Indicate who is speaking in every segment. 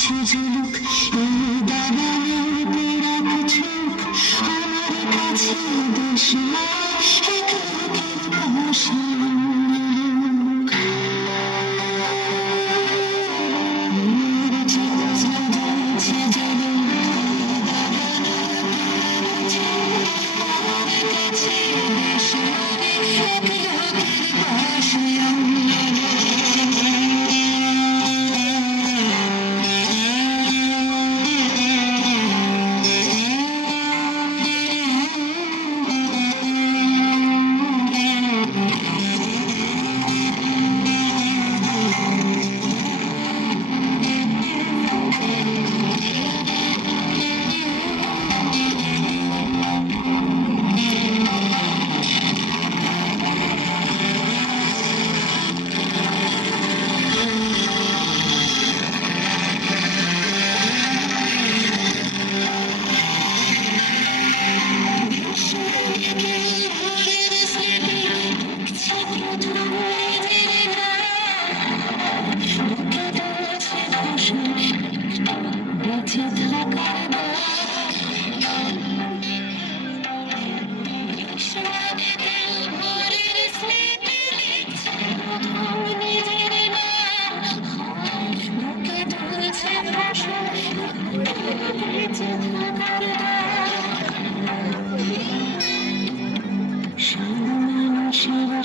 Speaker 1: কাছে ঝুলুক আমার কাছে দোষ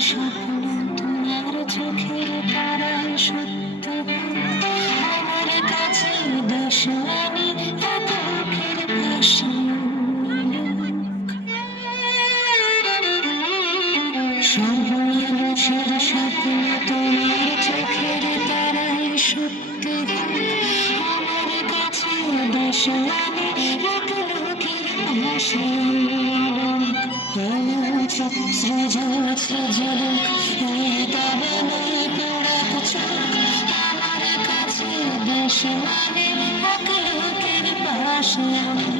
Speaker 1: স্বপ্ন তোমার চোখের তারায় সত্য আমার কাছে দেশানি এত মুখের মানুষের স্বপ্ন তোমার চোখের তারায় সত্য। আমার কাছে এক লোকের ভাষা সৃজন সৃজন এই নই পোড়াক চোখ আমার কাছে দেশ মানে এক লোকের পাশে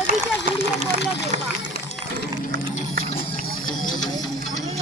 Speaker 1: मोदी
Speaker 2: के वीडियो बोलने देगा